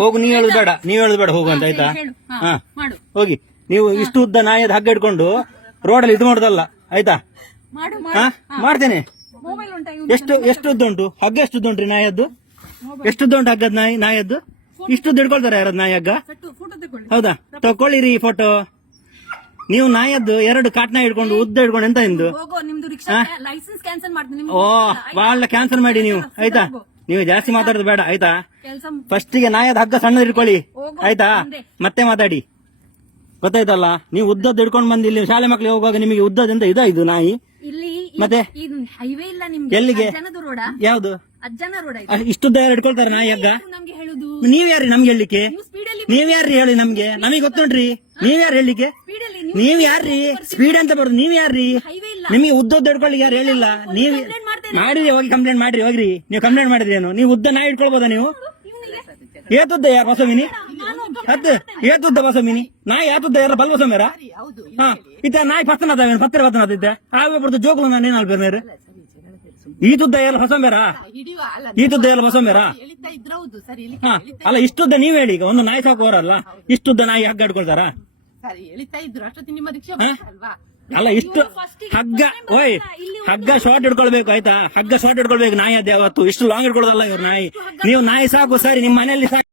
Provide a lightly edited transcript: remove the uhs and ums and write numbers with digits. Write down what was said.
ಹೋಗು, ನೀವ್ ಹೇಳುದು ಬೇಡ, ಹೋಗು ಅಂತ ಆಯ್ತಾ. ಹಾ ಹೋಗಿ. ನೀವು ಇಷ್ಟು ಉದ್ದ ನಾಯದ ಹಗ್ಗ ಇಟ್ಕೊಂಡು ರೋಡಲ್ಲಿ ಇದು ಮಾಡುದಲ್ಲ ಆಯ್ತಾ. ಮಾಡ್ತೇನೆ. ಎಷ್ಟು ಉದ್ದ ಉಂಟು ಹಗ್ಗ? ಎಷ್ಟು ಉದ್ದ ಉಂಟ್ರಿ ನಾಯದ್ದು? ಎಷ್ಟು ಉದ್ದ ಉಂಟು ಹಗ್ಗದ ನಾಯದ್ದು? ಇಷ್ಟು ಉದ್ದ ಇಟ್ಕೊಳ್ತಾರೆ ಯಾರದ್ ನಾಯಿ ಹಗ್ಗ? ಹೌದಾ, ತಕೊಳ್ಳಿರಿ ಫೋಟೋ. ನೀವು ನಾಯದ್ದು 2 ಕಾಟ್ನ ಹಿಡ್ಕೊಂಡು ಉದ್ದ ಹಿಡ್ಕೊಂಡು ಎಂತ ಇಂದು? ಓ ಬಹಳ ಕ್ಯಾನ್ಸಲ್ ಮಾಡಿ ನೀವು ಆಯ್ತಾ. ನೀವು ಜಾಸ್ತಿ ಮಾತಾಡೋದು ಬೇಡ ಆಯ್ತಾ. ಫಸ್ಟಿಗೆ ನಾಯದ ಹಗ್ಗ ಸಣ್ಣ ಇಟ್ಕೊಳ್ಳಿ ಆಯ್ತಾ, ಮತ್ತೆ ಮಾತಾಡಿ. ಗೊತ್ತಾಯ್ತಲ್ಲ. ನೀವು ಉದ್ದದ್ದು ಹಿಡ್ಕೊಂಡು ಬಂದು ಇಲ್ಲಿ ಶಾಲೆ ಮಕ್ಕಳಿಗೆ ಹೋಗುವಾಗ ನಿಮಗೆ ಉದ್ದದಿಂದ ಇದು ನಾಯಿ. ಮತ್ತೆ ಹೈವೇ ಇಲ್ಲ ಎಲ್ಲಿಗೆ? ಯಾವ್ದು ಇಷ್ಟುದ್ದ ಯಾರು ಹಿಡ್ಕೊಳ್ತಾರೆ ನಾಯಿ ಹಗ್ಗ? ನೀವ್ಯಾರಿ ನಮ್ಗೆ ಹೇಳಲಿಕ್ಕೆ? ನೀವ್ಯಾರ್ರಿ ಹೇಳಿ ನಮ್ಗೆ? ನಮಗೆ ಗೊತ್ತುಂಟ್ರಿ. ನೀವ್ಯಾರು ಹೇಳಲಿಕ್ಕೆ? ನೀವ್ ಯಾರ್ರಿ ಸ್ಪೀಡ್ ಅಂತ ಬರೋದು? ನೀವ್ ಯಾರ್ರಿ? ನಿಮಗೆ ಉದ್ದದ್ದು ಹಿಡ್ಕೊಳ್ಳಿಕ್ಕೆ ಯಾರು ಹೇಳಿಲ್ಲ. ನೀವ್ ಮಾಡಿರಿ, ಹೋಗಿ ಕಂಪ್ಲೇಂಟ್ ಮಾಡ್ರಿ. ಹೋಗ್ರಿ, ನೀವು ಕಂಪ್ಲೇಂಟ್ ಮಾಡಿದ್ರಿ ಏನು? ನೀವು ಉದ್ದ ನಾಯಿ ಹಿಡ್ಕೊಳ್ಬೋದಾ ನೀವು? ಏತುದ್ದ ಯಾರು ಬಸವಿನಿ? ಏತುದ್ದ ಬಸವಿನಿ ನಾಯಿ ಯಾತುದ್ದ ಯಾರ ಬಲ್ ಬಸಮೇರ? ಹಾ ಇತ್ತ ನಾಯಿ ಪತ್ತನದ ಪತ್ತರ ಬತ್ತನದಿದ್ದೆ ಆವೇ ಬರ್ದು ಜೋಗುಲು ನಾನು ಏನ್ ಅಲ್ಬೇರ್ ಮೇರೆ ಈ ತುದ್ದ ಎಲ್ಲ ಹೊಸಮೇರ? ಈ ತುದ್ದ ಎಲ್ಲ ಹೊಸಮೇರ? ಹಾ ಅಲ್ಲ, ಇಷ್ಟುದ್ದ ನೀವ್ ಹೇಳಿ. ಈಗ ಒಂದು ನಾಯಿ ಸಾಕುವರಲ್ಲ, ಇಷ್ಟುದ್ದ ನಾಯಿ ಹಗ್ಗ ಹಿಡ್ಕೊಳ್ತಾರ? ಅಲ್ಲ, ಇಷ್ಟು ಹಗ್ಗ ಓಯ್ ಹಗ್ಗ ಶಾರ್ಟ್ ಹಿಡ್ಕೊಳ್ಬೇಕು ಆಯ್ತಾ. ಹಗ್ಗ ಶಾರ್ಟ್ ಹಿಡ್ಕೊಳ್ಬೇಕು ನಾಯಿ ಅದೇ ಯಾವತ್ತು. ಇಷ್ಟು ಲಾಂಗ್ ಹಿಡ್ಕೊಳೋದಲ್ಲ ಇವ್ರು ನಾಯಿ. ನೀವು ನಾಯಿ ಸಾಕು ಸರಿ, ನಿಮ್ ಮನೆಯಲ್ಲಿ ಸಾಕು.